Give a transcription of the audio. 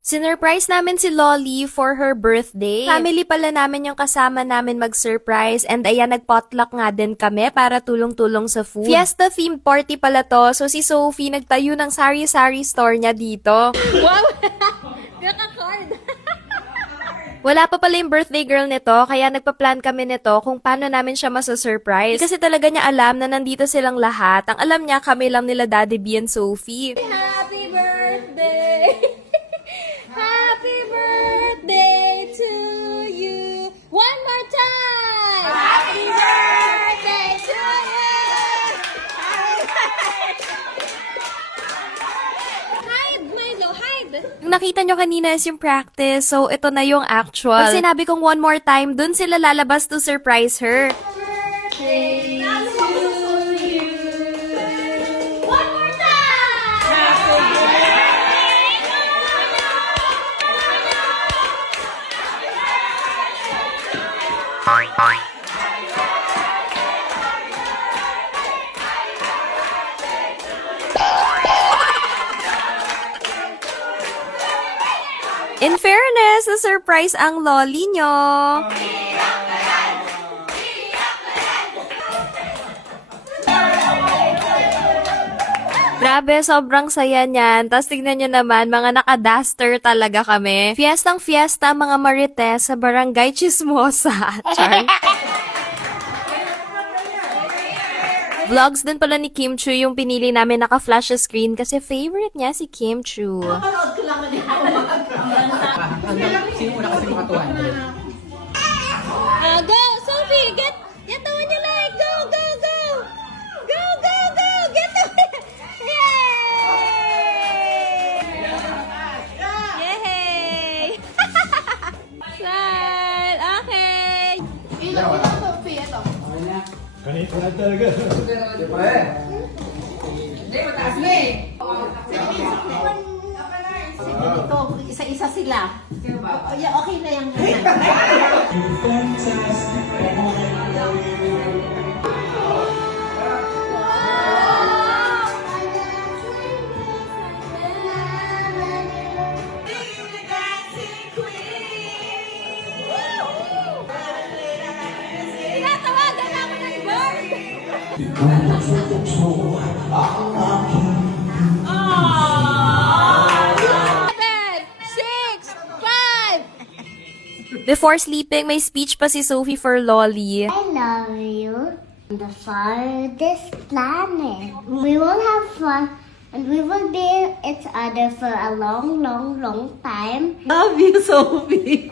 Sinurprise namin si Lolly for her birthday. Family pala namin yung kasama namin mag-surprise and ayan, nag-potluck nga din kami para tulong-tulong sa food. Fiesta-themed party pala to, so si Sophie nagtayo ng sari-sari store niya dito. Wow! Naka-card! Wala pa pala yung birthday girl nito, kaya nagpa-plan kami nito kung paano namin siya masasurprise. Kasi talaga niya alam na nandito silang lahat. Ang alam niya, kami lang nila Daddy B and Sophie. Happy birthday! Happy birthday to you! One more time! Happy birthday to you! Hide, Milo, hide! Yung nakita nyo kanina is yung practice, so ito na yung actual. Pag sinabi kong one more time, dun sila lalabas to surprise her. Birthday to you! One more time! In fairness, na-surprise ang lolly nyo. Grabe, sobrang saya niyan. Tapos tignan nyo naman, mga naka-duster talaga kami. Fiestang fiesta, mga marites sa Barangay Chismosa. Char. Vlogs din pala ni Kim Chu yung pinili namin naka-flash sa screen kasi favorite niya si Kim Chu. Sino muna kasi makatuhan? Go, Sophie! Get the one you like! Go, go, go! Go, go, go! Get the one! Yay! Yay! Smile! Okay! Ganito na talaga. Hindi, mataas na eh. Ito, isa-isa sila. Okay na yung Tinatawagan ako ng bird! 6, 5. Before sleeping, may speech pa si Sophie for Lolly. I love you on the farthest planet. We will have fun and we will be each other for a long, long, long time. Love you, Sophie.